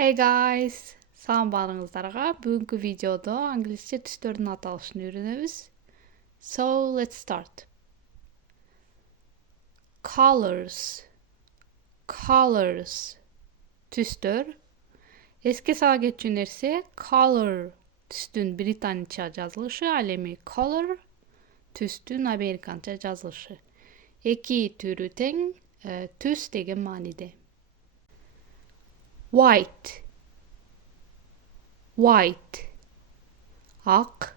Hey guys, салам барыңыздарга. Бүгүнкү видеодо англисче түстөрдүн аталышын үйрөнөбүз. So, let's start. Colors. Colors. Түстөр. Эске сала кетчү нерсе color түстүн британча жазылышы, ал эми color түстүн американча жазылышы. Эки түрү тең, түс деген мааниде. White. White. Ак.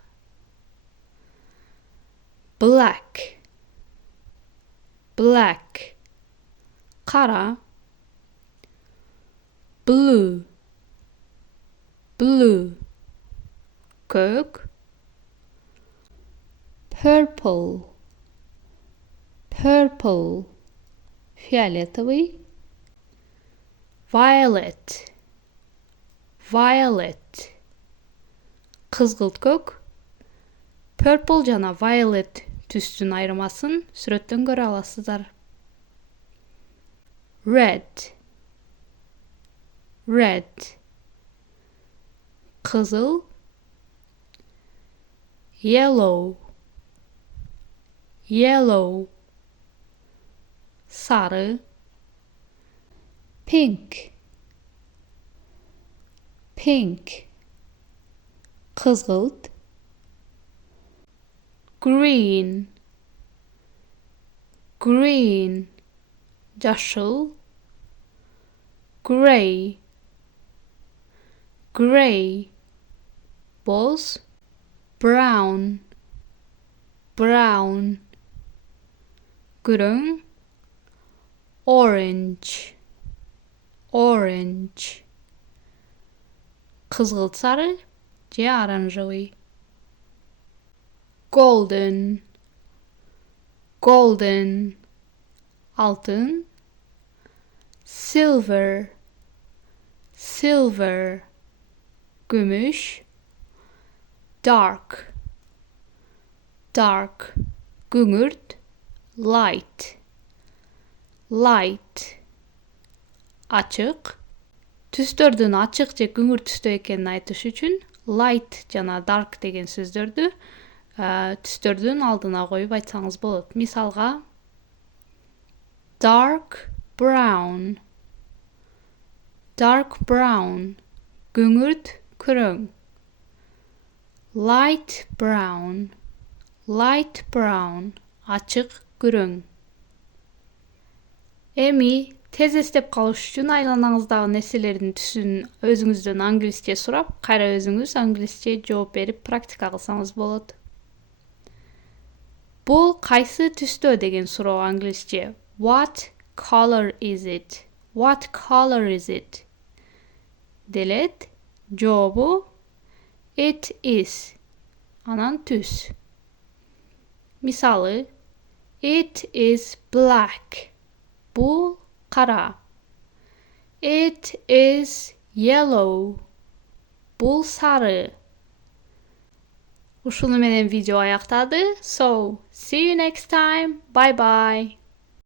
Black. Black. Кара. Blue. Blue. Көк. Purple. Purple. Фиолетовый. Violet. Violet. Кызгылт көк. Purple жана violet түстүн айырмасын сүрөттөн көрө аласыздар. Red. Red. Кызыл. Yellow. Yellow. Сары. Pink. Pink. Kızgılt. Green. Green. Yaşıl. Gray. Gray. Boz. Brown. Brown. Grön. Orange. Orange. Kızgılt sarı же оранжевый. Golden. Golden. Altın. Silver. Silver. Gümüş. Dark. Dark. Güngürt. Light. Light. Açık. Түстөрдүн ачык же күңүр түстө экенин айтыш үчүн light жана dark деген сөздөрдү түстөрдүн алдына коюп айтсаңыз болот. Мисалга dark brown. Dark brown. Күңүрт күрөң. Light brown. Light brown. Ачык күрөң. Эми тез эстеп калыш үчүн айланаңыздагы нерселердин түсүн өзүңүздөн англисче сурап, кайра өзүңүз англисче жооп берип практика кылсаңыз болот. Бул кайсы түстө деген суроо англисче What color is it? What color is it? Делет, жообу It is. Анан түс. Мисалы It is black. Бул кара. It is yellow. Бул сары. Ушуну менен видео аяктады. So, see you next time. Bye bye.